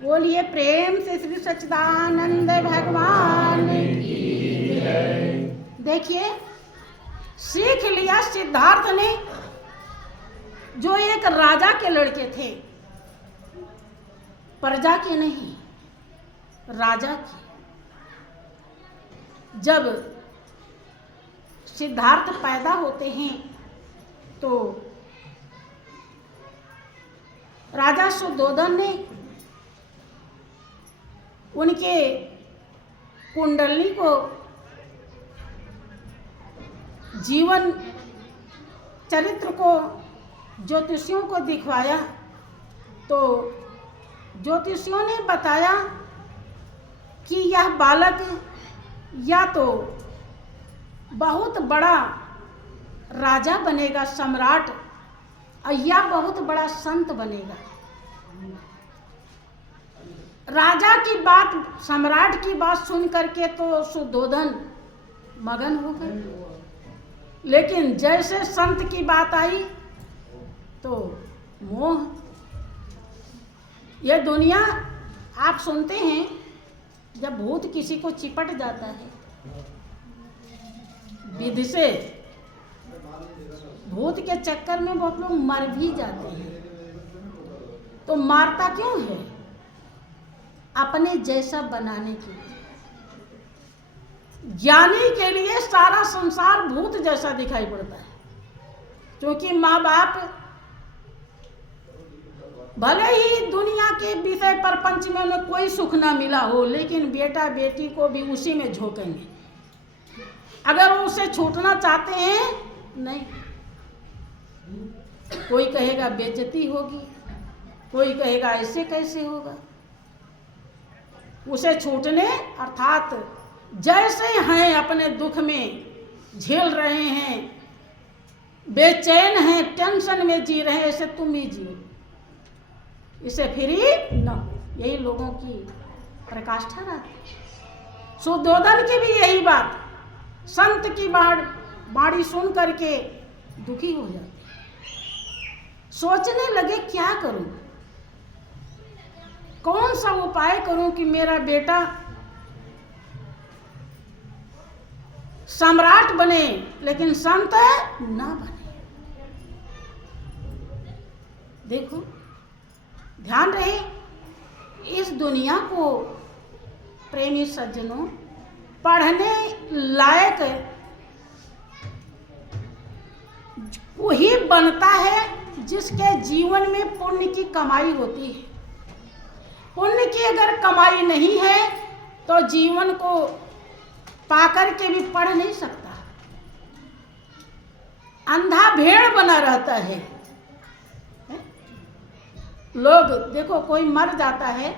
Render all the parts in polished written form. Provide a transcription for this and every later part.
बोलिए प्रेम से श्री सच्चिदानंद भगवान की जय। देखिए, सीख लिया सिद्धार्थ ने, जो एक राजा के लड़के थे, प्रजा के नहीं, राजा के। जब सिद्धार्थ पैदा होते हैं तो राजा सुद्धोधन ने उनके कुंडली को, जीवन चरित्र को ज्योतिषियों को दिखवाया तो ज्योतिषियों ने बताया कि यह बालक या तो बहुत बड़ा राजा बनेगा, सम्राट, या बहुत बड़ा संत बनेगा। राजा की बात, सम्राट की बात सुन करके तो सुद्धोधन मगन हो गए, लेकिन जैसे संत की बात आई तो मोह। यह दुनिया आप सुनते हैं, जब भूत किसी को चिपट जाता है विधि से, भूत के चक्कर में बहुत लोग मर भी जाते हैं। तो मारता क्यों है? अपने जैसा बनाने के लिए। ज्ञानी के लिए सारा संसार भूत जैसा दिखाई पड़ता है, क्योंकि माँ बाप भले ही दुनिया के विषय प्रपंच में उन्हें कोई सुख ना मिला हो, लेकिन बेटा बेटी को भी उसी में झोंकेंगे। अगर वो उसे छूटना चाहते हैं, नहीं। कोई कहेगा बेइज्जती होगी, कोई कहेगा ऐसे कैसे होगा। उसे छूटने, अर्थात जैसे हैं अपने दुख में झेल रहे हैं, बेचैन हैं, टेंशन में जी रहे हैं, ऐसे तुम ही जियो, इसे फ्री न हो। यही लोगों की प्रकाष्ठा रहती है। सुद्धोधन की भी यही बात, संत की बाड़ी सुन करके दुखी हो जाते, सोचने लगे क्या करूं, कौन सा उपाय करूं कि मेरा बेटा सम्राट बने लेकिन संत ना बने। देखो, ध्यान रहे, इस दुनिया को प्रेमी सज्जनों पढ़ने लायक वही बनता है जिसके जीवन में पुण्य की कमाई होती है। पुण्य की अगर कमाई नहीं है तो जीवन को पाकर के भी पढ़ नहीं सकता, अंधा भेड़ बना रहता है। लोग देखो, कोई मर जाता है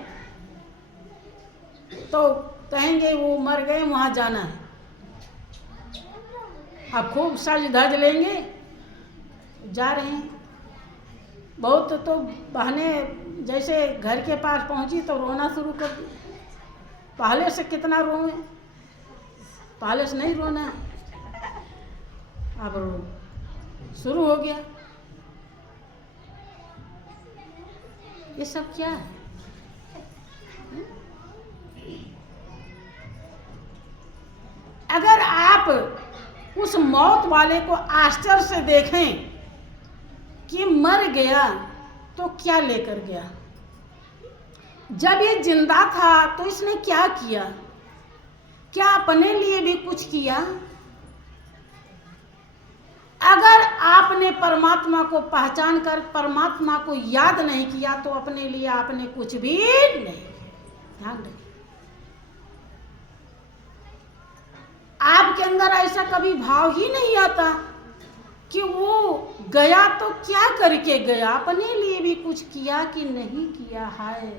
तो कहेंगे वो मर गए, वहां जाना है। अब खूब सज धज लेंगे, जा रहे हैं। बहुत तो बहने जैसे घर के पास पहुंची तो रोना शुरू कर दी। पहले से कितना रोए, पहले से नहीं रोना है, अब रो शुरू हो गया। ये सब क्या है? अगर आप उस मौत वाले को आश्चर्य से देखें कि मर गया तो क्या लेकर गया, जब ये जिंदा था तो इसने क्या किया, क्या अपने लिए भी कुछ किया? अगर आपने परमात्मा को पहचान कर परमात्मा को याद नहीं किया तो अपने लिए आपने कुछ भी नहीं। ध्यान रखिए, आपके अंदर ऐसा कभी भाव ही नहीं आता कि वो गया तो क्या करके गया, अपने लिए भी कुछ किया कि नहीं किया। है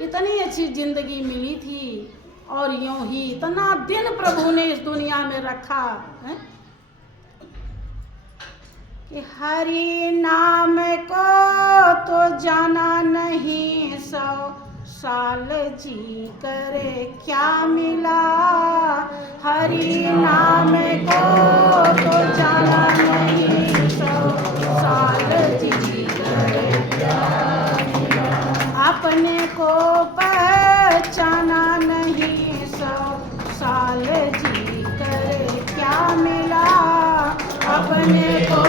इतनी अच्छी जिंदगी मिली थी और यूं ही इतना दिन प्रभु ने इस दुनिया में रखा है कि हरि नाम को तो जाना नहीं, 100 साल जी करे क्या मिला। हरि नाम को तो जाना नहीं, 100 साल जी करे क्या मिला। आप अपने को पहचाना नहीं, 100 साल जी कर क्या मिला। अपने को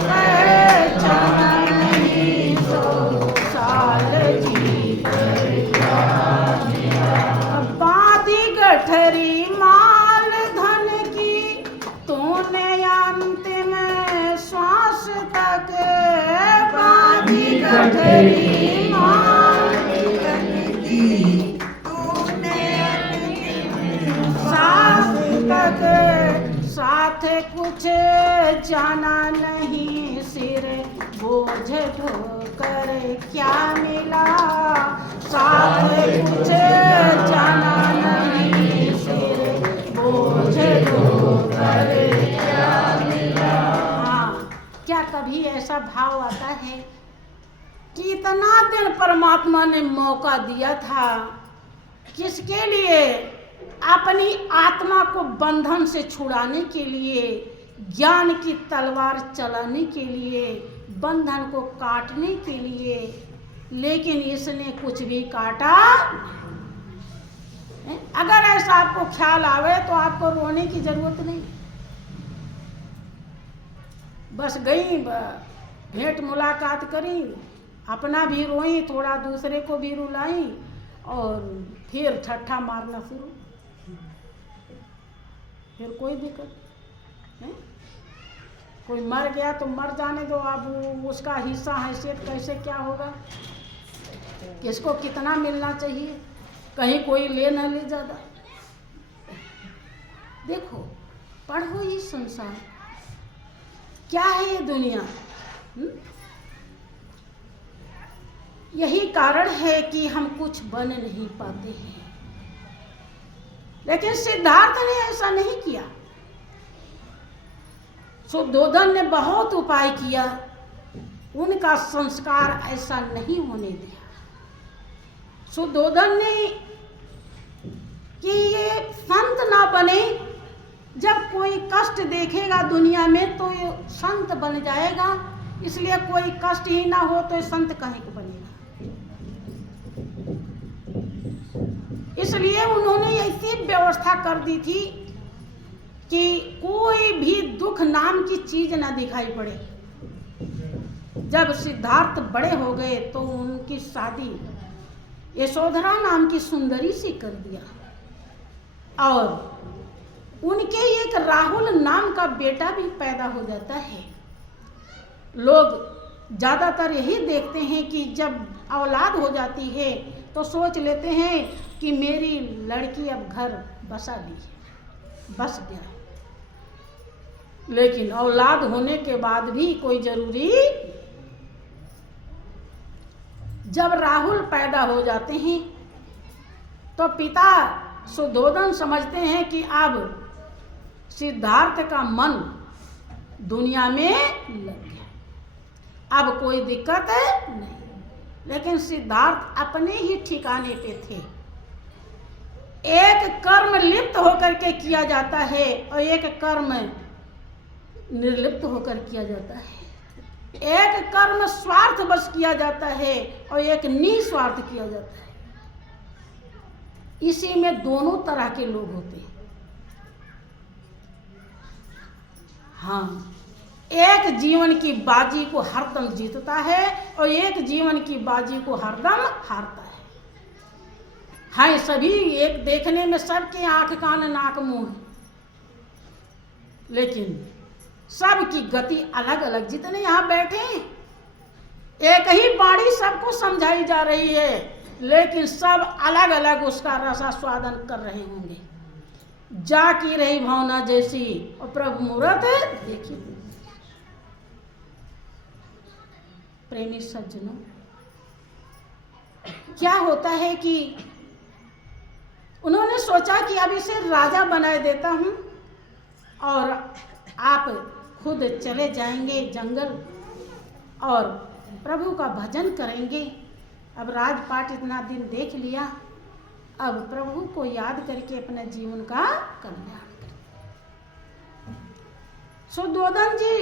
पहचाना नहीं, 100 साल जी कर क्या मिला। बांधी गठरी माल धन की, तूने अंतिम श्वास तक। बांधी गठरी माल धन की, तूने अंतिम श्वास तक। साथ कुछ जाना नहीं, सिर बोझ ढोकर क्या मिला। साथ कुछ जाना नहीं, सिर बोझ ढोकर क्या मिला। हाँ, क्या कभी ऐसा भाव आता है कि इतना दिन परमात्मा ने मौका दिया था, किसके लिए? अपनी आत्मा को बंधन से छुड़ाने के लिए, ज्ञान की तलवार चलाने के लिए, बंधन को काटने के लिए। लेकिन इसने कुछ भी काटा नहीं। अगर ऐसा आपको ख्याल आवे तो आपको रोने की जरूरत नहीं, बस गई भेंट मुलाकात करी, अपना भी रोई, थोड़ा दूसरे को भी रुलाई और फिर ठट्ठा मारना शुरू। फिर कोई दिक्कत है? कोई मर गया तो मर जाने दो, अब उसका हिस्सा हैसियत कैसे क्या होगा, किसको कितना मिलना चाहिए, कहीं कोई ले ना ले ज़्यादा। देखो, पढ़ो ये संसार क्या है, ये दुनिया। यही कारण है कि हम कुछ बन नहीं पाते हैं। लेकिन सिद्धार्थ ने ऐसा नहीं किया। शुद्धोधन ने बहुत उपाय किया, उनका संस्कार ऐसा नहीं होने दिया। शुद्धोधन ने कि ये संत ना बने, जब कोई कष्ट देखेगा दुनिया में तो ये संत बन जाएगा, इसलिए कोई कष्ट ही ना हो तो ये संत कहीं को बनेगा। इसलिए उन्होंने ऐसी व्यवस्था कर दी थी कि कोई भी दुख नाम की चीज ना दिखाई पड़े। जब सिद्धार्थ बड़े हो गए तो उनकी शादी यशोधरा नाम की सुंदरी से कर दिया और उनके एक राहुल नाम का बेटा भी पैदा हो जाता है। लोग ज़्यादातर यही देखते हैं कि जब औलाद हो जाती है तो सोच लेते हैं कि मेरी लड़की अब घर बसा ली है, बस गया। लेकिन औलाद होने के बाद भी कोई जरूरी, जब राहुल पैदा हो जाते हैं तो पिता शुद्धोधन समझते हैं कि अब सिद्धार्थ का मन दुनिया में लग गया, अब कोई दिक्कत नहीं। लेकिन सिद्धार्थ अपने ही ठिकाने पे थे। एक कर्म लिप्त होकर के किया जाता है और एक कर्म निर्लिप्त होकर किया जाता है। एक कर्म स्वार्थ बस किया जाता है और एक निस्वार्थ किया जाता है। इसी में दोनों तरह के लोग होते हैं। हाँ, एक जीवन की बाजी को हरदम जीतता है और एक जीवन की बाजी को हरदम हारता है। हाँ, सभी एक देखने में सबके आंख कान नाक मुंह है, लेकिन सबकी गति अलग अलग। जितने यहाँ बैठे हैं एक ही बाणी सबको समझाई जा रही है, लेकिन सब अलग अलग उसका रसास्वादन कर रहे होंगे। जा की रही भावना जैसी और प्रभु मूरत देखी। प्रेमी सज्जनों, क्या होता है कि उन्होंने सोचा कि अब इसे राजा बना देता हूं और आप खुद चले जाएंगे जंगल और प्रभु का भजन करेंगे। अब राजपाट इतना दिन देख लिया, अब प्रभु को याद करके अपने जीवन का कल्याण करें। शुद्धोधन जी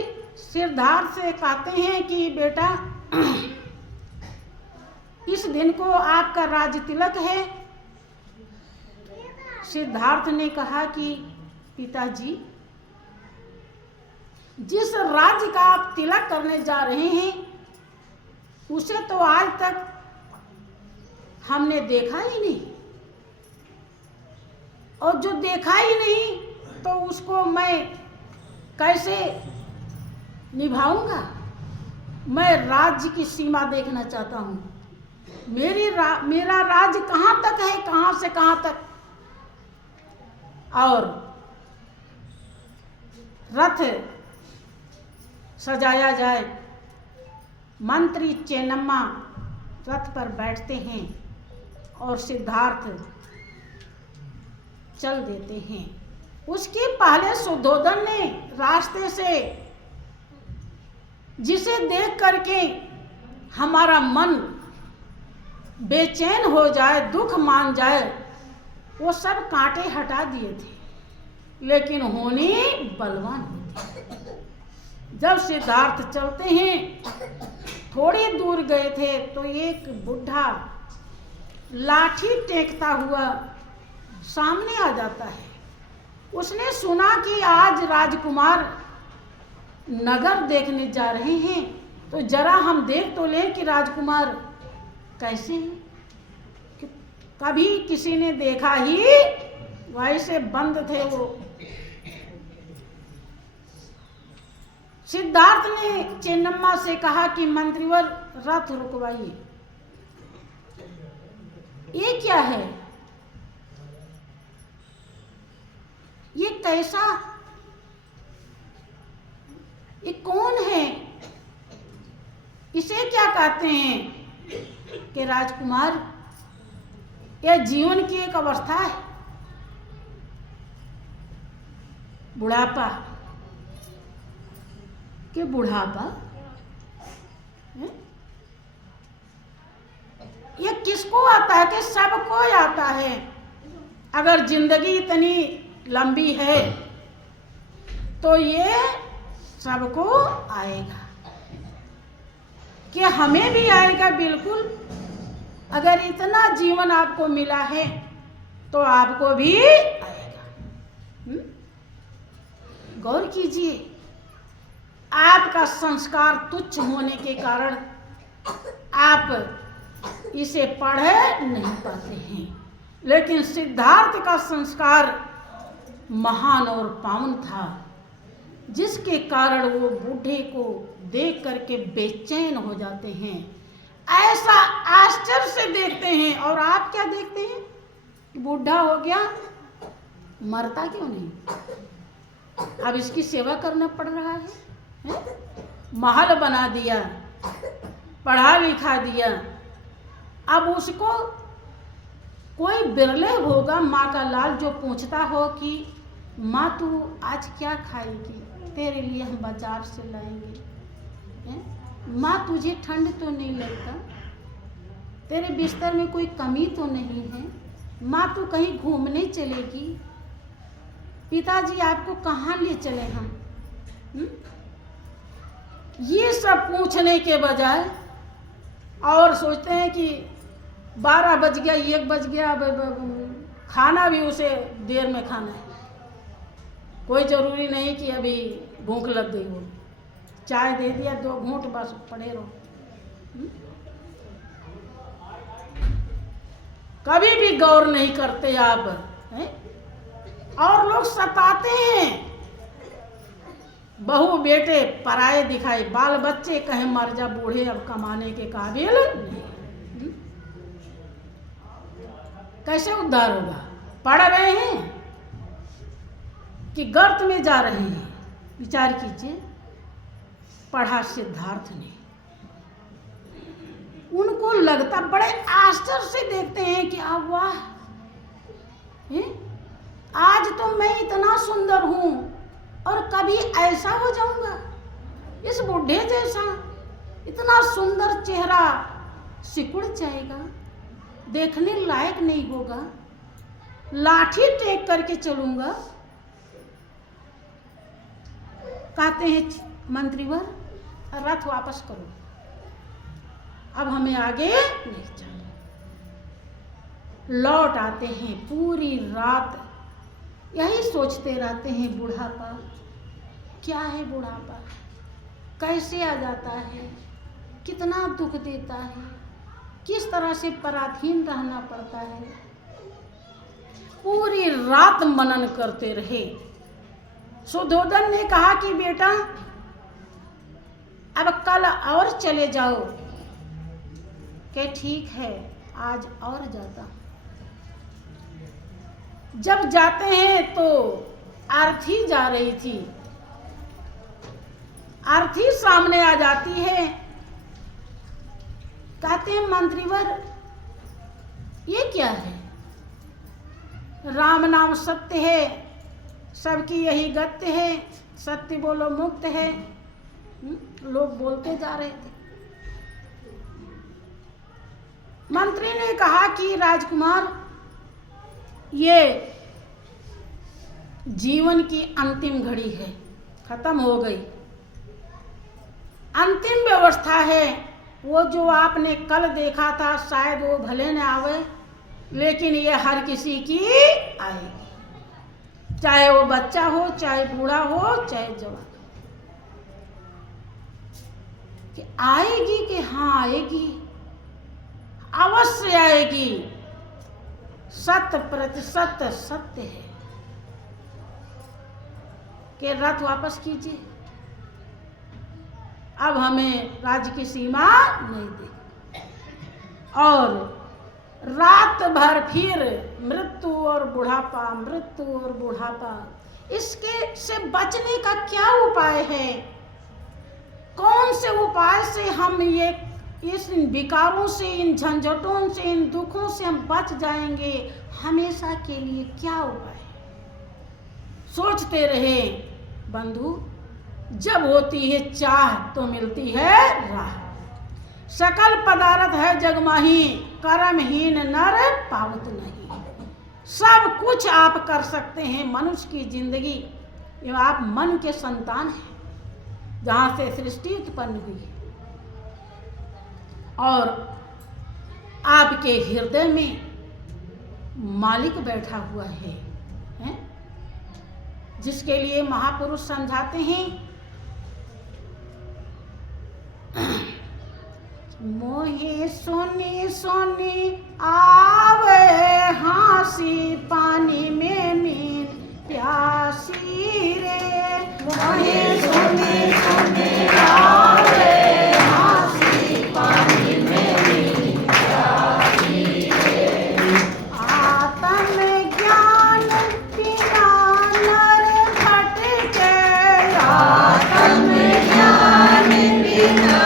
सिद्धार्थ से कहते हैं कि बेटा इस दिन को आपका राज तिलक है। सिद्धार्थ ने कहा कि पिताजी, जिस राज्य का आप तिलक करने जा रहे हैं उसे तो आज तक हमने देखा ही नहीं, और जो देखा ही नहीं तो उसको मैं कैसे निभाऊंगा? मैं राज्य की सीमा देखना चाहता हूँ। मेरा राज्य कहाँ तक है, कहाँ से कहाँ तक, और रथ सजाया जाए। मंत्री चेन्नम्मा रथ पर बैठते हैं और सिद्धार्थ चल देते हैं। उसके पहले सुद्धोधन ने रास्ते से, जिसे देख करके हमारा मन बेचैन हो जाए, दुख मान जाए, वो सब कांटे हटा दिए थे, लेकिन होनी बलवान होती। जब सिद्धार्थ चलते हैं, थोड़ी दूर गए थे तो एक बुढ़ा लाठी टेकता हुआ सामने आ जाता है। उसने सुना कि आज राजकुमार नगर देखने जा रहे हैं, तो जरा हम देख तो लें कि राजकुमार कैसे हैं। कभी किसी ने देखा ही, वैसे बंद थे वो। सिद्धार्थ ने चेन्नम्मा से कहा कि मंत्रीवर रथ रुकवाइए। ये क्या है? ये कैसा, ये कौन है? इसे क्या कहते हैं कि राजकुमार, यह जीवन की एक अवस्था है, बुढ़ापा। कि बुढ़ापा ये किसको आता है? कि सबको आता है। अगर जिंदगी इतनी लंबी है तो ये सबको आएगा, कि हमें भी आएगा बिल्कुल। अगर इतना जीवन आपको मिला है तो आपको भी आएगा। गौर कीजिए, आपका संस्कार तुच्छ होने के कारण आप इसे पढ़ नहीं पाते हैं, लेकिन सिद्धार्थ का संस्कार महान और पावन था, जिसके कारण वो बूढ़े को देख करके बेचैन हो जाते हैं, ऐसा आश्चर्य से देखते हैं। और आप क्या देखते हैं? बूढ़ा हो गया, मरता क्यों नहीं? अब इसकी सेवा करना पड़ रहा है। महल बना दिया, पढ़ा लिखा दिया, अब उसको कोई बिरले होगा माँ का लाल जो पूछता हो कि माँ तू आज क्या खाएगी, तेरे लिए हम बाजार से लाएंगे। माँ तुझे ठंड तो नहीं लगता, तेरे बिस्तर में कोई कमी तो नहीं है, माँ तू कहीं घूमने चलेगी, पिताजी आपको कहाँ ले चले हम? ये सब पूछने के बजाय और सोचते हैं कि 12 बज गया, 1 बज गया, अब खाना भी उसे देर में खाना है। कोई ज़रूरी नहीं कि अभी भूख लग गई हो, चाय दे दिया 2 घूंट बस पड़े रहो। कभी भी गौर नहीं करते आप हैं? और लोग सताते हैं, बहू बेटे पराये दिखाई, बाल बच्चे कहे मर जा, बूढ़े अब कमाने के काबिल नहीं। कैसे उद्धार होगा? पढ़ रहे हैं कि गर्त में जा रहे हैं? विचार कीजिए। पढ़ा सिद्धार्थ ने, उनको लगता, बड़े आश्चर्य से देखते हैं कि अब वाह, आज तो मैं इतना सुंदर हूं और कभी ऐसा हो जाऊंगा, इस बूढ़े जैसा। इतना सुंदर चेहरा सिकुड़ जाएगा, देखने लायक नहीं होगा, लाठी टेक करके चलूंगा। कहते हैं मंत्रीवर रथ वापस करो। अब हमें आगे नहीं चलना। लौट आते हैं, पूरी रात यही सोचते रहते हैं, बुढ़ापा क्या है, बुढ़ापा कैसे आ जाता है, कितना दुख देता है, किस तरह से पराधीन रहना पड़ता है। पूरी रात मनन करते रहे। सुधोधन ने कहा कि बेटा अब कल और चले जाओ। कि ठीक है, आज और जाता। जब जाते हैं तो आरती जा रही थी। आरती सामने आ जाती है। कहते हैं मंत्रीवर ये क्या है? राम नाम सत्य है, सबकी यही गत्य है, सत्य बोलो मुक्त है। लोग बोलते जा रहे थे। मंत्री ने कहा कि राजकुमार ये जीवन की अंतिम घड़ी है, खत्म हो गई। अंतिम व्यवस्था है। वो जो आपने कल देखा था शायद वो भले न आवे, लेकिन ये हर किसी की आएगी, चाहे वो बच्चा हो, चाहे बूढ़ा हो, चाहे जवान। कि आएगी कि हाँ आएगी, अवश्य आएगी, 100% सत्य है। कि रथ वापस कीजिए, अब हमें राज्य की सीमा नहीं दे। और रात भर फिर मृत्यु और बुढ़ापा, मृत्यु और बुढ़ापा। इसके से बचने का क्या उपाय है? कौन से उपाय से हम ये इस विकारों से, इन झंझटों से, इन दुखों से हम बच जाएंगे हमेशा के लिए? क्या उपाय? सोचते रहे बंधु। जब होती है चाह तो मिलती है राह। सकल पदार्थ है जगमाही, कर्महीन नर पावत नहीं। सब कुछ आप कर सकते हैं मनुष्य की जिंदगी। ये आप मन के संतान हैं, जहाँ से सृष्टि उत्पन्न हुई है। और आपके हृदय में मालिक बैठा हुआ है? जिसके लिए महापुरुष समझाते हैं, मोहे सोनी सोनी आवे हाँसी, पानी में मीन प्यासी रे। मोहे सोनी सोनी आवे हाँसी, पानी में मीन प्यासी रे। आत्म ज्ञान बिना नर भटके, आत्म ज्ञान बिना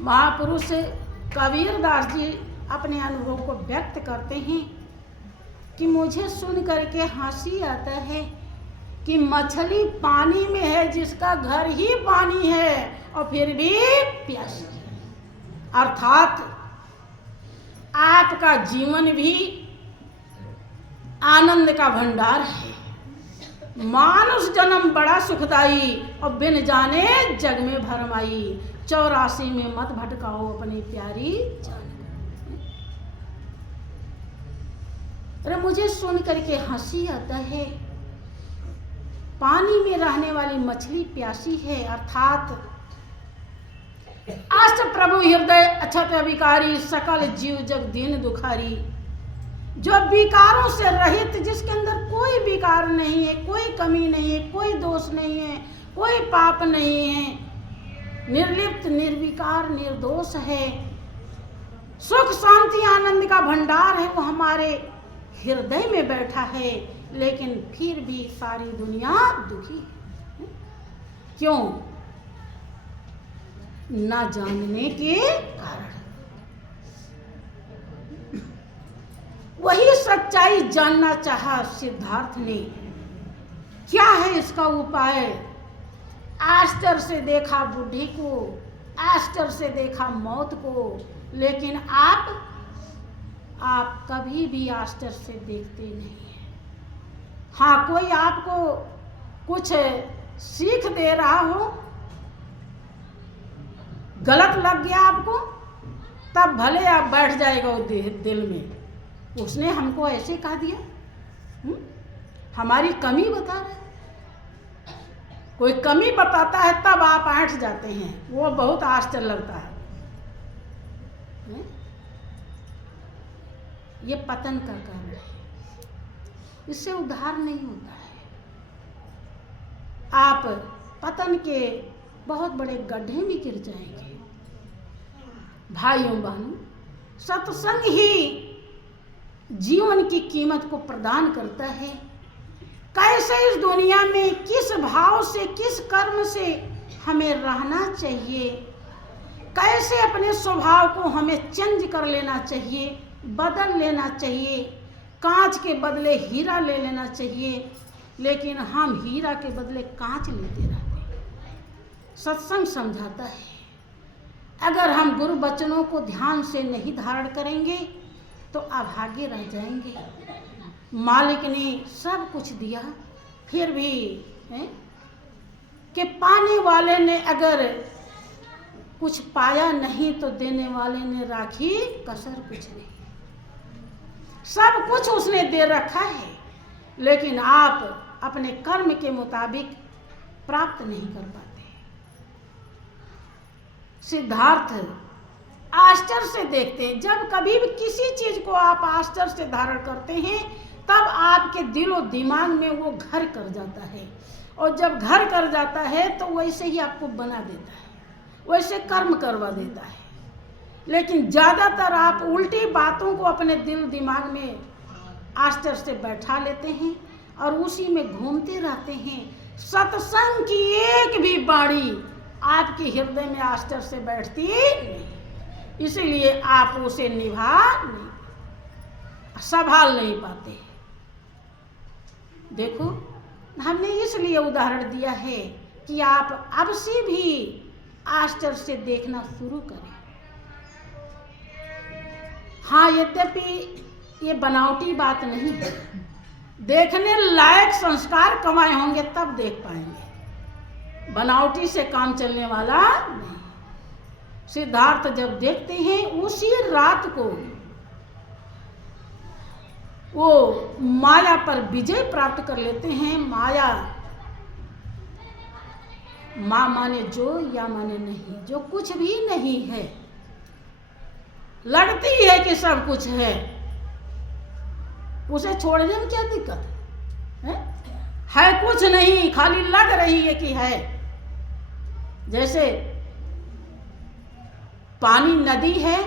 महापुरुष कबीर दास जी अपने अनुभव को व्यक्त करते हैं कि मुझे सुन करके हंसी आता है कि मछली पानी में है, जिसका घर ही पानी है और फिर भी प्यासी है। अर्थात आपका जीवन भी आनंद का भंडार है। मानुष जन्म बड़ा सुखदाई और बिन जाने जग में भरमाई। 84 में मत भटकाओ अपनी प्यारी जान। अरे मुझे सुन करके हंसी आता है। पानी में रहने वाली मछली प्यासी है, अर्थात अष्ट प्रभु हृदय अछत अविकारी, सकल जीव जग दीन दुखारी। जो विकारों से रहित, जिसके अंदर कोई विकार नहीं है, कोई कमी नहीं है, कोई दोष नहीं है, कोई पाप नहीं है, निर्लिप्त निर्विकार निर्दोष है, सुख शांति आनंद का भंडार है, वो हमारे हृदय में बैठा है। लेकिन फिर भी सारी दुनिया दुखी है। क्यों? ना जानने के कारण। वही सच्चाई जानना चाहा सिद्धार्थ ने। क्या है इसका उपाय? आश्चर्य से देखा बुढ़ी को, आश्चर्य से देखा मौत को, लेकिन आप कभी भी आश्चर्य से देखते नहीं हैं। हाँ, कोई आपको कुछ सीख दे रहा हो, गलत लग गया आपको, तब भले आप बैठ जाएगा वो दिल में, उसने हमको ऐसे कह दिया, हमारी कमी बता रहे। कोई कमी बताता है तब आप ऐंठ जाते हैं, वो बहुत आश्चर्य लगता है। ये पतन का कारण है, इससे उद्धार नहीं होता है। आप पतन के बहुत बड़े गड्ढे में गिर जाएंगे। भाइयों बहनों, सत्संग ही जीवन की कीमत को प्रदान करता है। कैसे इस दुनिया में किस भाव से, किस कर्म से हमें रहना चाहिए, कैसे अपने स्वभाव को हमें चेंज कर लेना चाहिए, बदल लेना चाहिए। कांच के बदले हीरा ले लेना चाहिए, लेकिन हम हीरा के बदले कांच लेते रहते हैं। सत्संग समझाता है, अगर हम गुरु वचनों को ध्यान से नहीं धारण करेंगे तो अभागे रह जाएंगे। मालिक ने सब कुछ दिया, फिर भी है कि पाने वाले ने अगर कुछ पाया नहीं तो देने वाले ने राखी कसर कुछ नहीं। सब कुछ उसने दे रखा है, लेकिन आप अपने कर्म के मुताबिक प्राप्त नहीं कर पाते। सिद्धार्थ आश्चर्य से देखते हैं। जब कभी भी किसी चीज को आप आश्चर्य से धारण करते हैं, तब आपके दिलो दिमाग में वो घर कर जाता है, और जब घर कर जाता है तो वैसे ही आपको बना देता है, वैसे कर्म करवा देता है। लेकिन ज़्यादातर आप उल्टी बातों को अपने दिल दिमाग में आश्चर्य से बैठा लेते हैं और उसी में घूमते रहते हैं। सत्संग की एक भी बाणी आपके हृदय में आश्चर्य से बैठती नहीं, इसीलिए आप उसे निभा नहीं, संभाल नहीं पाते। देखो, हमने इसलिए उदाहरण दिया है कि आप अब से भी आश्चर्य से देखना शुरू करें। हाँ, यद्यपि ये बनावटी बात नहीं है, देखने लायक संस्कार कमाए होंगे तब देख पाएंगे, बनावटी से काम चलने वाला नहीं। सिद्धार्थ जब देखते हैं, उसी रात को वो माया पर विजय प्राप्त कर लेते हैं। माया, माँ माने जो या माने नहीं, जो कुछ भी नहीं है, लगती है कि सब कुछ है, उसे छोड़ने में क्या दिक्कत है? कुछ नहीं, खाली लग रही है कि है। जैसे पानी नदी है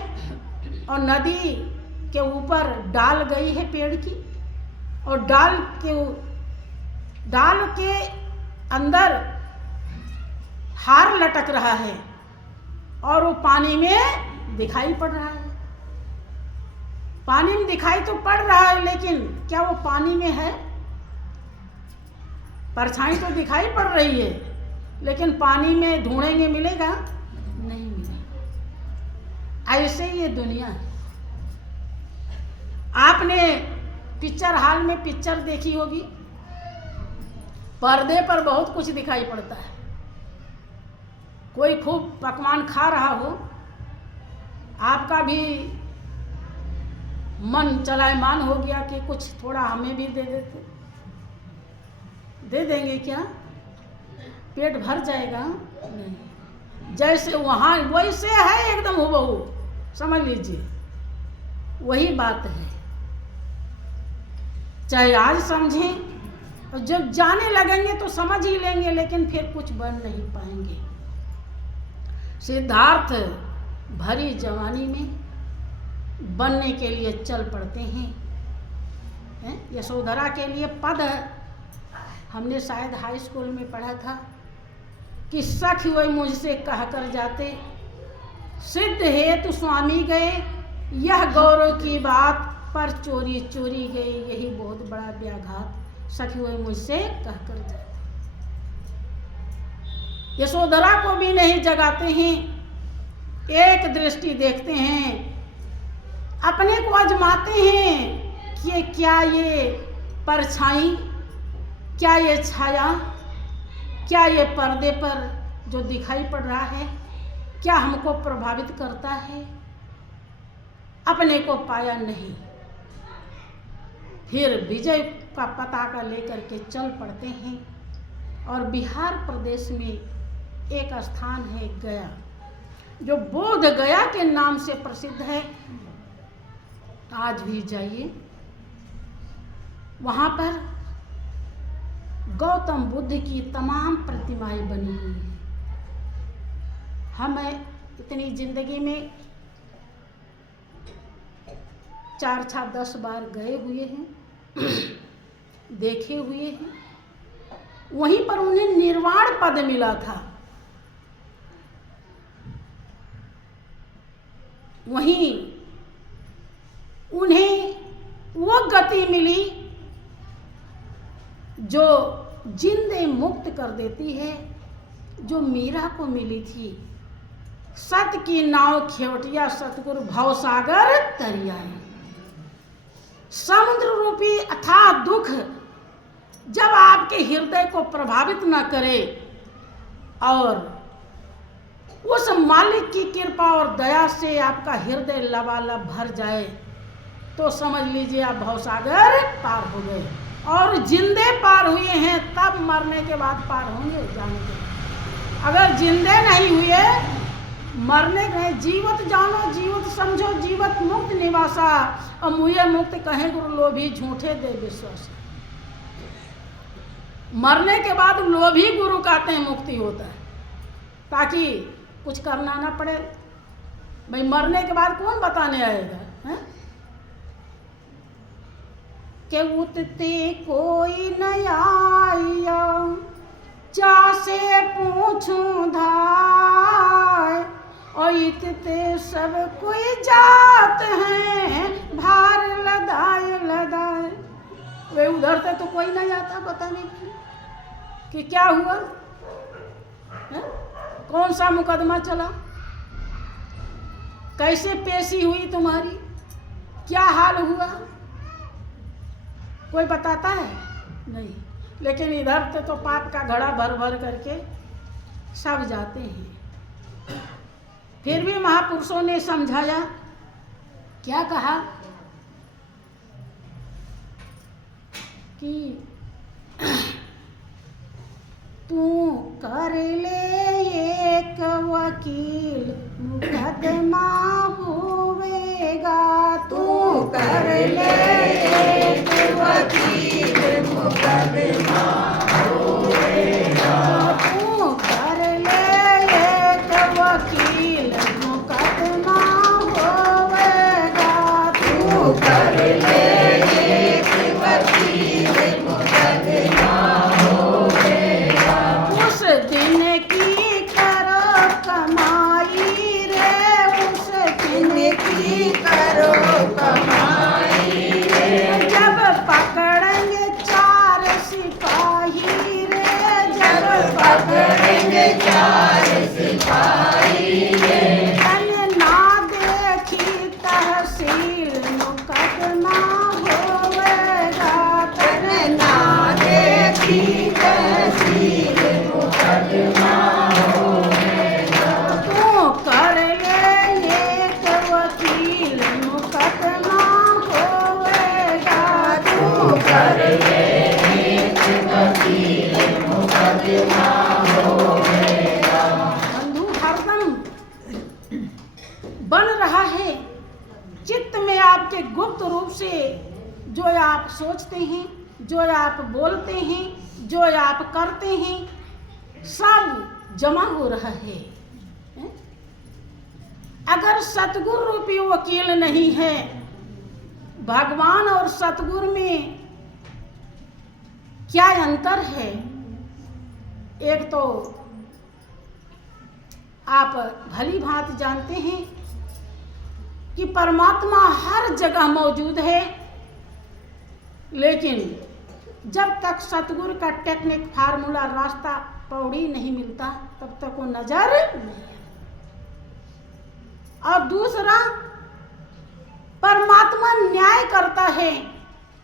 और नदी के ऊपर डाल गई है पेड़ की, और डाल के अंदर हार लटक रहा है और वो पानी में दिखाई पड़ रहा है। पानी में दिखाई तो पड़ रहा है, लेकिन क्या वो पानी में है? परछाई तो दिखाई पड़ रही है, लेकिन पानी में ढूंढेंगे मिलेगा नहीं मिलेगा। ऐसे ही ये दुनिया है। आपने पिक्चर हॉल में पिक्चर देखी होगी, पर्दे पर बहुत कुछ दिखाई पड़ता है। कोई खूब पकवान खा रहा हो, आपका भी मन चलायमान हो गया कि कुछ थोड़ा हमें भी दे देते। दे देंगे क्या? पेट भर जाएगा? नहीं। जैसे वहाँ वैसे है एकदम हूबहू, समझ लीजिए वही बात है। चाहे आज समझें और जब जाने लगेंगे तो समझ ही लेंगे, लेकिन फिर कुछ बन नहीं पाएंगे। सिद्धार्थ भरी जवानी में बनने के लिए चल पड़ते हैं। यशोधरा के लिए पद है। हमने शायद हाई स्कूल में पढ़ा था कि सखी वही मुझसे कहकर जाते, सिद्ध हेतु स्वामी गए, यह गौरव की बात, पर चोरी चोरी गए, यही बहुत बड़ा व्याघात। सखी वही मुझसे कहकर जाते। यशोधरा को भी नहीं जगाते हैं, एक दृष्टि देखते हैं, अपने को आजमाते हैं कि क्या ये परछाई, क्या ये छाया, क्या ये पर्दे पर जो दिखाई पड़ रहा है, क्या हमको प्रभावित करता है? अपने को पाया नहीं। फिर विजय का पताका लेकर के चल पड़ते हैं। और बिहार प्रदेश में एक स्थान है गया, जो बोध गया के नाम से प्रसिद्ध है। आज भी जाइए, वहाँ पर गौतम बुद्ध की तमाम प्रतिमाएं बनी हुई हैं। हमें इतनी जिंदगी में 4-10 बार गए हुए हैं, देखे हुए हैं। वहीं पर उन्हें निर्वाण पद मिला था। वहीं उन्हें वो गति मिली जो जिंदे मुक्त कर देती है, जो मीरा को मिली थी। सत की नाव खेवटिया सतगुरु भवसागर तरियाए। समुद्र रूपी अथाह दुख जब आपके हृदय को प्रभावित न करे और उस मालिक की कृपा और दया से आपका हृदय लबालब भर जाए, तो समझ लीजिए आप भवसागर पार हो गए। और जिंदे पार हुए हैं, तब मरने के बाद पार होंगे जाने के बाद। अगर जिंदे नहीं हुए, मरने गए, जीवत जानो जीवत समझो, जीवत मुक्त निवासा, और मुझे मुक्त कहे गुरु लोभी झूठे दे विश्वास। मरने के बाद लोभी गुरु कहते हैं मुक्ति होता है, ताकि कुछ करना ना पड़े। भाई मरने के बाद कौन बताने आएगा? है के उतते कोई न आया, चा से पूछूं धाय, और इतते सब कोई जात हैं, भार लदाए लदाए। वे उधर से तो कोई नहीं आता बताने कि क्या हुआ है? कौन सा मुकदमा चला, कैसे पेशी हुई तुम्हारी, क्या हाल हुआ, कोई बताता है? नहीं। लेकिन इधर से तो पाप का घड़ा भर भर करके सब जाते हैं। फिर भी महापुरुषों ने समझाया, क्या कहा कि तू कर ले एक वकील, मुकदमा होवेगा। तू कर ले एक वकील, मुकदमा होवेगा। तू कर ले एक वकील, मुकदमा होवेगा। तू कर ले एक वकील, मुकदमा होवेगा। उस दिन की करो कमाई रे, उस दिन की करो कमाई तन ना देखी तहसील मुकदमा होवेगा, तन ना देखी तहसील मुकदमा होवेगा। तू कर ले एक वकील मुकदमा होवेगा, तू कर ले एक वकील मुकदमा होवेगा। बंधु हरदम बन रहा है चित्त में आपके गुप्त रूप से, जो आप सोचते हैं, जो आप बोलते हैं, जो आप करते हैं, सब जमा हो रहा है। अगर सतगुरु रूपी वकील नहीं है, भगवान और सतगुरु में क्या अंतर है? एक तो आप भली भांति जानते हैं कि परमात्मा हर जगह मौजूद है, लेकिन जब तक सतगुरु का टेक्निक फार्मूला रास्ता पौड़ी नहीं मिलता तब तक वो नजर नहीं। और दूसरा, परमात्मा न्याय करता है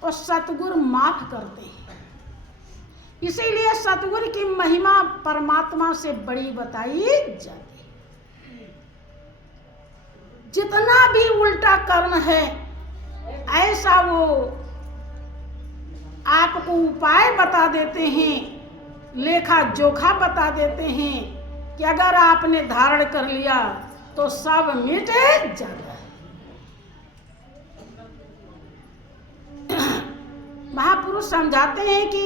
और सतगुरु माफ करते हैं। इसीलिए सतगुरु की महिमा परमात्मा से बड़ी बताई जाती है। जितना भी उल्टा कर्म है, ऐसा वो आपको उपाय बता देते हैं, लेखा जोखा बता देते हैं कि अगर आपने धारण कर लिया तो सब मिट जाता है। महापुरुष समझाते हैं कि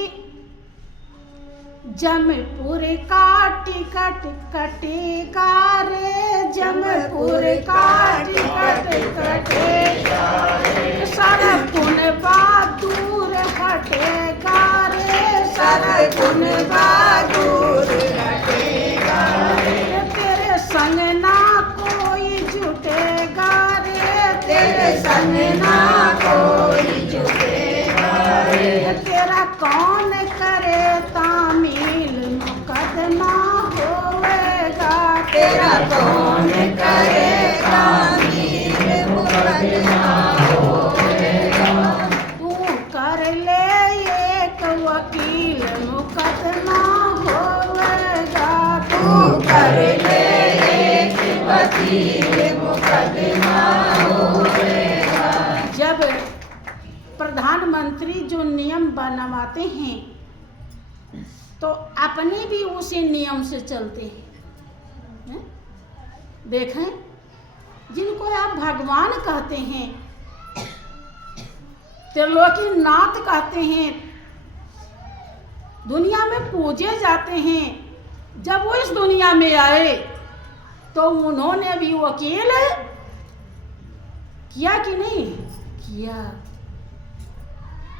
जमपुर का टिकट कटेगा रे, जमपुर का टिकट कटेगा रे, सारा पुनवा दूर हटेगा रे, सारा पुनवा दूर हटेगा रे। तेरे संग ना कोई जुटेगा रे, तेरे संग ना कोई जुटेगा रे। तेरा कौन करे तामील मुकदमा होवेगा, तेरा कौन करे तामील मुकदमा होवेगा। तू कर ले एक वकील मुकदमा होवेगा, तू कर ले एक वकील मुकदमा होवेगा। जब प्रधानमंत्री जो नियम बनवाते हैं तो अपने भी उसी नियम से चलते हैं। देखें, जिनको आप भगवान कहते हैं, त्रिलोकीनाथ कहते हैं, दुनिया में पूजे जाते हैं, जब वो इस दुनिया में आए तो उन्होंने भी वकील किया कि नहीं किया।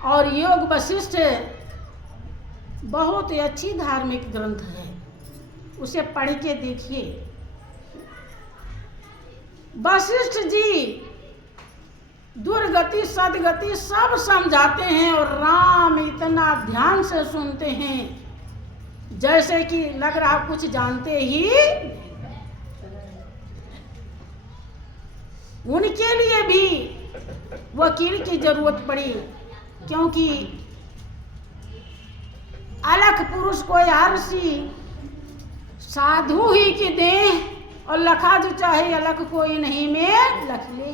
और योग वशिष्ठ बहुत ही अच्छी धार्मिक ग्रंथ है, उसे पढ़ के देखिए। वशिष्ठ जी दुर्गति सदगति सब समझाते हैं और राम इतना ध्यान से सुनते हैं जैसे कि लग रहा कुछ जानते ही। उनके लिए भी वकील की जरूरत पड़ी, क्योंकि अलख पुरुष को आरसी साधु ही की देह और लखा जो चाहे अलख कोई नहीं में लख ले।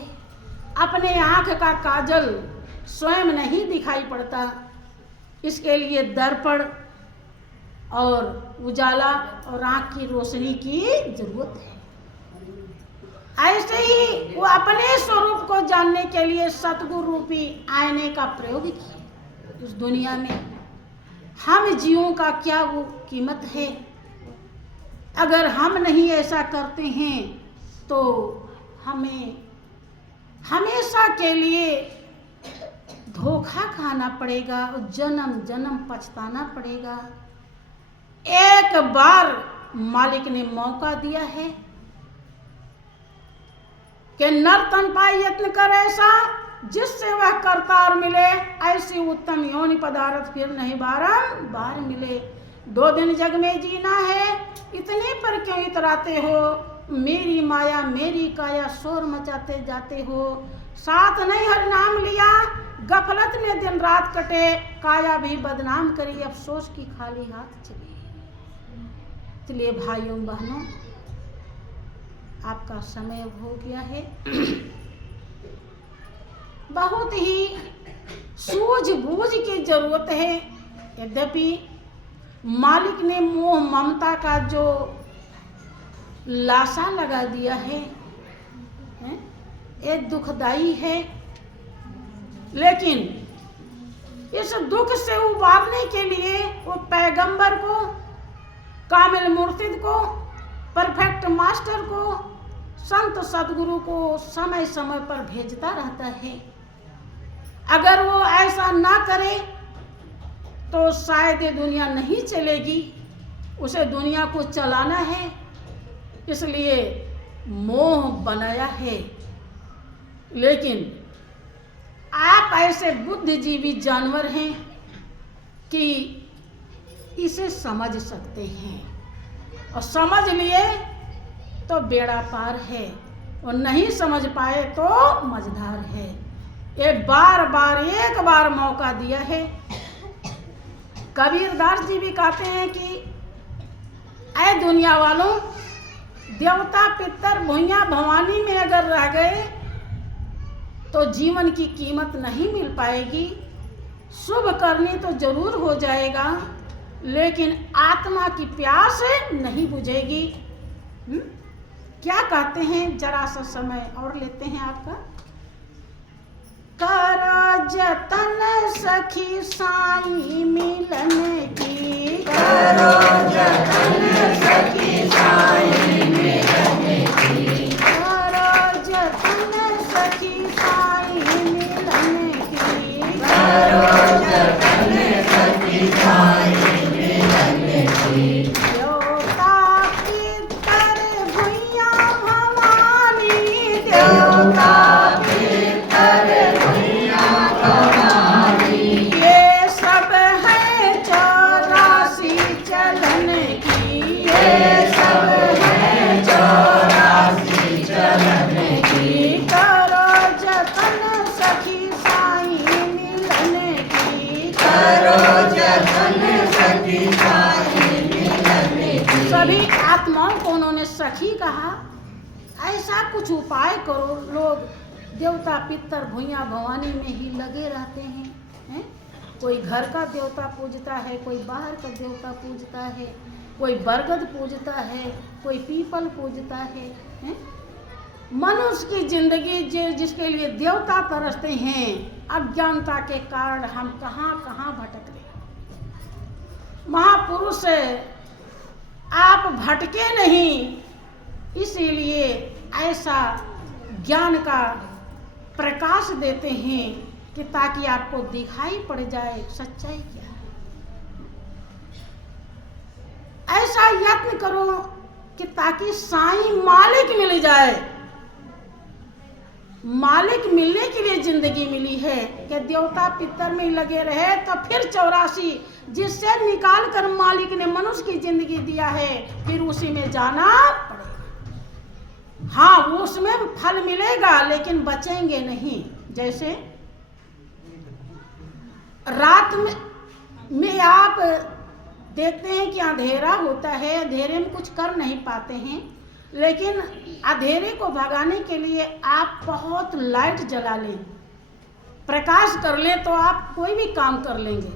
अपने आंख का काजल स्वयं नहीं दिखाई पड़ता, इसके लिए दर्पण और उजाला और आंख की रोशनी की जरूरत है। ऐसे ही वो अपने स्वरूप को जानने के लिए सतगुरु रूपी आईने का प्रयोग किया। इस दुनिया में हम जीवों का क्या वो कीमत है? अगर हम नहीं ऐसा करते हैं तो हमें हमेशा के लिए धोखा खाना पड़ेगा और जन्म जन्म पछताना पड़ेगा। एक बार मालिक ने मौका दिया है कि नर तन पाए यत्न कर ऐसा जिससे वह करतार मिले, ऐसी उत्तम योनि पदार्थ फिर नहीं बारंबार मिले। 2 दिन जग में जीना है, इतने पर क्यों इतराते हो? मेरी माया मेरी काया शोर मचाते जाते हो। साथ नहीं हर नाम लिया, गफलत में दिन रात कटे, काया भी बदनाम करी, अफसोस की खाली हाथ चली। इसलिए भाइयों बहनों, आपका समय हो गया है। बहुत ही सूझबूझ की जरूरत है। यद्यपि मालिक ने मोह ममता का जो लाशा लगा दिया है, ये दुखदाई है, लेकिन इस दुख से उबारने के लिए वो पैगंबर को, कामिल मुर्शिद को, परफेक्ट मास्टर को, संत सदगुरु को समय समय पर भेजता रहता है। अगर वो ऐसा ना करे तो शायद ये दुनिया नहीं चलेगी। उसे दुनिया को चलाना है, इसलिए मोह बनाया है। लेकिन आप ऐसे बुद्धिजीवी जानवर हैं कि इसे समझ सकते हैं, और समझ लिए तो बेड़ा पार है, और नहीं समझ पाए तो मझधार है। ये बार बार एक बार मौका दिया है। कबीरदास जी भी कहते हैं कि ऐ दुनिया वालों, देवता पितर भुइयां भवानी में अगर रह गए तो जीवन की कीमत नहीं मिल पाएगी। शुभ करनी तो जरूर हो जाएगा, लेकिन आत्मा की प्यास नहीं बुझेगी। क्या कहते हैं, जरा सा समय और लेते हैं आपका। करो जतन सखी साईं मिलन की, करो जतन सखी साईं मिलन की, करो जतन सखी साईं मिलन की, करो जतन सखी साईं मिलन की। देवता पितर भुइयां भवानी, देवता सभी आत्माओं को उन्होंने सखी कहा। ऐसा कुछ उपाय करो। लोग देवता पितर भुइयां भवानी में ही लगे रहते हैं, कोई घर का देवता पूजता है, कोई बाहर का देवता पूजता है, कोई बरगद पूजता है, कोई पीपल पूजता है, मनुष्य की जिंदगी जिसके लिए देवता तरसते हैं, अज्ञानता के कारण हम कहाँ कहाँ भटक रहे। महापुरुष आप भटके नहीं, इसीलिए ऐसा ज्ञान का प्रकाश देते हैं कि ताकि आपको दिखाई पड़ जाए सच्चाई क्या है। ऐसा यत्न करो कि ताकि साईं मालिक मिल जाए। मालिक मिलने के लिए जिंदगी मिली है कि देवता पितर में लगे रहे तो फिर 84 जिससे निकाल कर मालिक ने मनुष्य की जिंदगी दिया है, फिर उसी में जाना पड़ेगा। हाँ, उसमें फल मिलेगा लेकिन बचेंगे नहीं। जैसे रात में आप देखते हैं कि अंधेरा होता है, अंधेरे में कुछ कर नहीं पाते हैं, लेकिन अंधेरे को भगाने के लिए आप बहुत लाइट जला लें, प्रकाश कर लें, तो आप कोई भी काम कर लेंगे।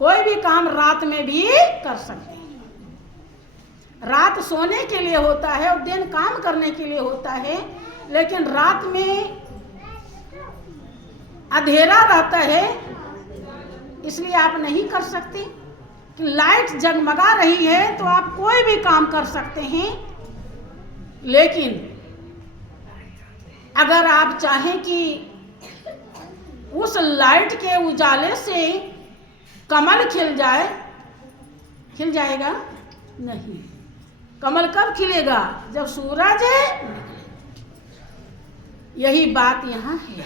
कोई भी काम रात में भी कर सकते हैं। रात सोने के लिए होता है और दिन काम करने के लिए होता है, लेकिन रात में अंधेरा रहता है, इसलिए आप नहीं कर सकते। कि लाइट जगमगा रही है तो आप कोई भी काम कर सकते हैं। लेकिन अगर आप चाहें कि उस लाइट के उजाले से कमल खिल जाए, खिल जाएगा नहीं। कमल कब खिलेगा? जब सूरज निकले। यही बात यहाँ है।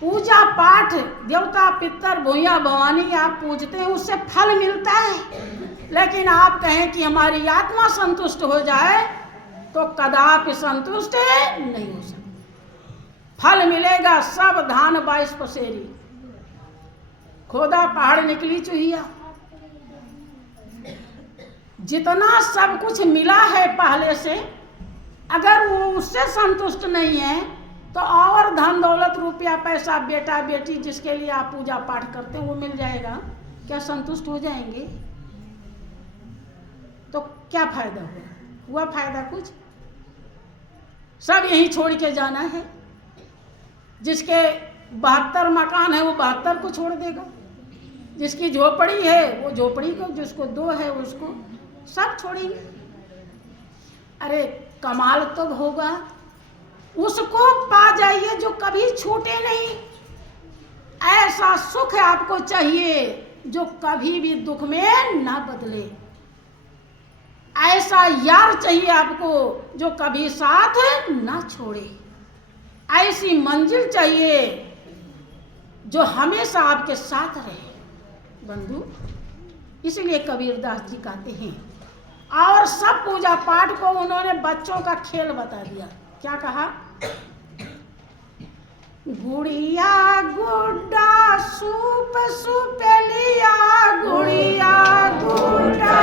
पूजा पाठ देवता पितर भूया भवानी आप पूजते हैं, उससे फल मिलता है। लेकिन आप कहें कि हमारी आत्मा संतुष्ट हो जाए, तो कदापि संतुष्ट नहीं हो सकता। फल मिलेगा सब धान 22 पसेरी, खोदा पहाड़ निकली चूहिया। जितना सब कुछ मिला है पहले से, अगर वो उससे संतुष्ट नहीं है, तो और धन दौलत रुपया पैसा बेटा बेटी जिसके लिए आप पूजा पाठ करते हैं वो मिल जाएगा, क्या संतुष्ट हो जाएंगे? तो क्या फायदा हुआ फायदा कुछ? सब यहीं छोड़ के जाना है। जिसके 72 मकान है वो 72 को छोड़ देगा, जिसकी झोपड़ी है वो झोपड़ी को, जिसको 2 है उसको सब छोड़ेंगे। अरे कमाल तो होगा, उसको पा जाइए जो कभी छूटे नहीं। ऐसा सुख आपको चाहिए जो कभी भी दुख में ना बदले। ऐसा यार चाहिए आपको जो कभी साथ ना छोड़े। ऐसी मंजिल चाहिए जो हमेशा आपके साथ रहे बंधु। इसलिए कबीरदास जी कहते हैं, और सब पूजा पाठ को उन्होंने बच्चों का खेल बता दिया। क्या कहा? गुड़िया गुड्डा सूप सुपेलिया, गुड़िया गुड्डा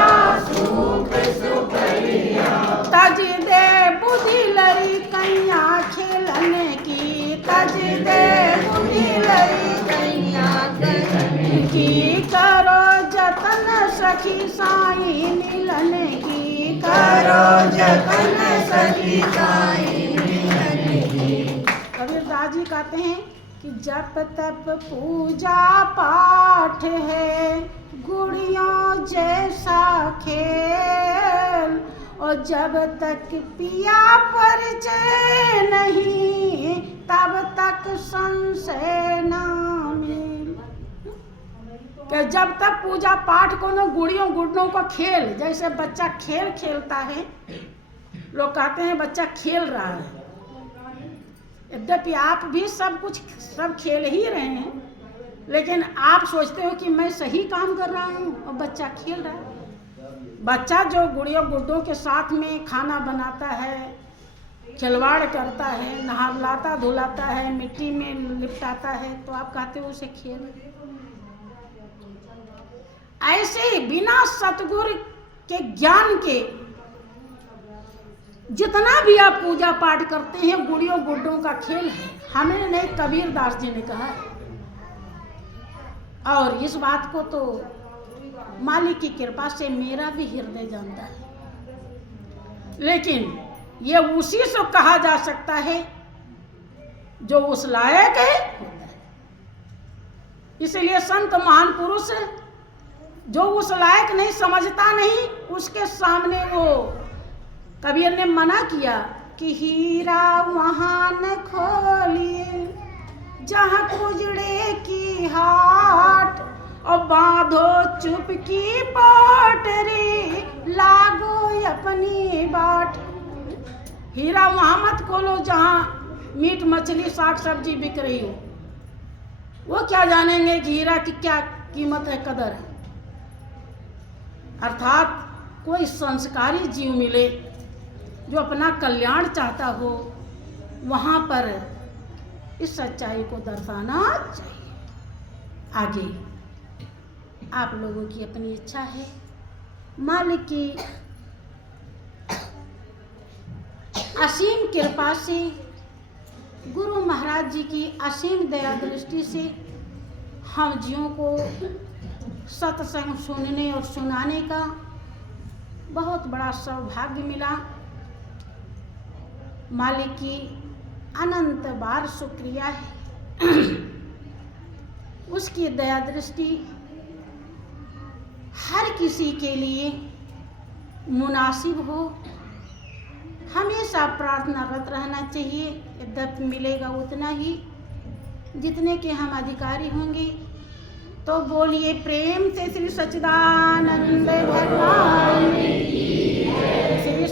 सूप सुपेलिया, तज दे बुद्धि लरी कैया खेलने की, तज दे बुद्धि लरी कैया खेलने की, करो जतन सखी साई मिलने की, करो जतन सखी साई मिलने की। कबीरदास जी कहते हैं कि जब तक पूजा पाठ है गुड़ियों जैसा खेल, और जब तक पिया परिचय नहीं तब तक संशय ना मिल। कि जब तक पूजा पाठ को न गुड़ियों गुड्डों को खेल, जैसे बच्चा खेल खेलता है, लोग कहते हैं बच्चा खेल रहा है, यद्यपि आप भी सब खेल ही रहे हैं, लेकिन आप सोचते हो कि मैं सही काम कर रहा हूँ और बच्चा खेल रहा है। बच्चा जो गुड़ियों गुड्डों के साथ में खाना बनाता है, खिलवाड़ करता है, नहलाता धुलाता है, मिट्टी में लिपटाता है, तो आप कहते हो उसे खेल। ऐसे बिना सतगुरु के ज्ञान के जितना भी आप पूजा पाठ करते हैं गुड़ियों गुड्डों का खेल है। हमें नहीं, कबीरदास जी ने कहा। और इस बात को तो मालिक की कृपा से मेरा भी हृदय जानता है, लेकिन ये उसी से कहा जा सकता है जो उस लायक है। इसलिए संत महान पुरुष जो उस लायक नहीं, समझता नहीं, उसके सामने वो कबीर ने मना किया कि हीरा वहाँ न खोलिए जहाँ उजड़े की हाट, और बांधो चुप की पोटरी लागो अपनी बाट। हीरा वहाँ मत खोलो जहाँ मीट मछली साग सब्जी बिक रही हो। वो क्या जानेंगे कि हीरा की क्या कीमत है, कदर है। अर्थात कोई संस्कारी जीव मिले जो अपना कल्याण चाहता हो, वहाँ पर इस सच्चाई को दर्शाना चाहिए। आगे आप लोगों की अपनी इच्छा है। मालिक की असीम कृपा से, गुरु महाराज जी की असीम दया दृष्टि से हम जियों को सत्संग सुनने और सुनाने का बहुत बड़ा सौभाग्य मिला। मालिक की अनंत बार शुक्रिया है। उसकी दया दृष्टि हर किसी के लिए मुनासिब हो। हमेशा प्रार्थनारत रहना चाहिए। यद्यपि मिलेगा उतना ही जितने के हम अधिकारी होंगे। तो बोलिए प्रेम से श्री सच्चिदानंद भगवान की जय।